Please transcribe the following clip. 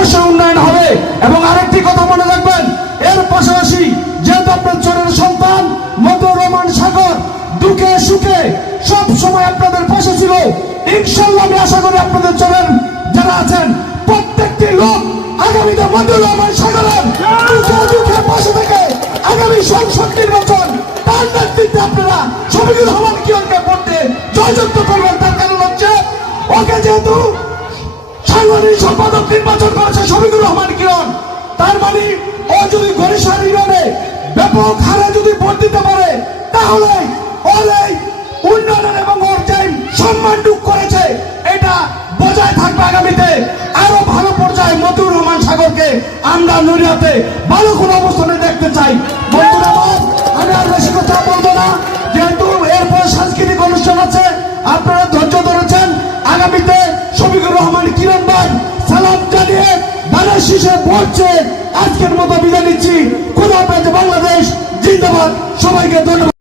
অবশ্যই উন্নয়ন হবে। এবং আরেকটি কথা মনে রাখবেন, এর পাশাপাশি যেহেতু আপনার চরের সন্তান, মতুর রহমান সাগর, দুঃখে সুখে সব সময় আপনাদের পাশে ছিল। ইনশাল্লাহ আমি আশা করি আপনাদের চরের যারা আছেন, প্রত্যেকটি লোক আগামীতে মতুর রহমান সাগরের দুঃখে দুঃখে পাশে থেকে আগামী সংসদ নির্বাচন, তার নেতৃত্বে আপনারা শফিকুর রহমান কিয়নকে পড়তে জয়যুক্ত করবেন। তার কারণ হচ্ছে, ওকে যেহেতু সাংগঠনিক সম্পাদক নির্বাচন কিরণ তার মানে ও যদি গরিষার ইউনিয়নে ব্যাপক হারে যদি ভোট দিতে পারে, তাহলে ওর এই উন্নয়ন এবং ওর যে সম্মানটুক করেছে, এটা বজায় থাকবে আগামীতে। আরও ভালো পর্যায়ে মতুর রহমান সাগরকে আমরা নুরিয়াতে ভালো কোনো অবস্থানে দেখতে চাই। শীষে পড়ছে আজকের মতো বিদায় নিচ্ছি। খোদা বাংলাদেশ জিন্দাবাদ। সবাইকে ধন্যবাদ।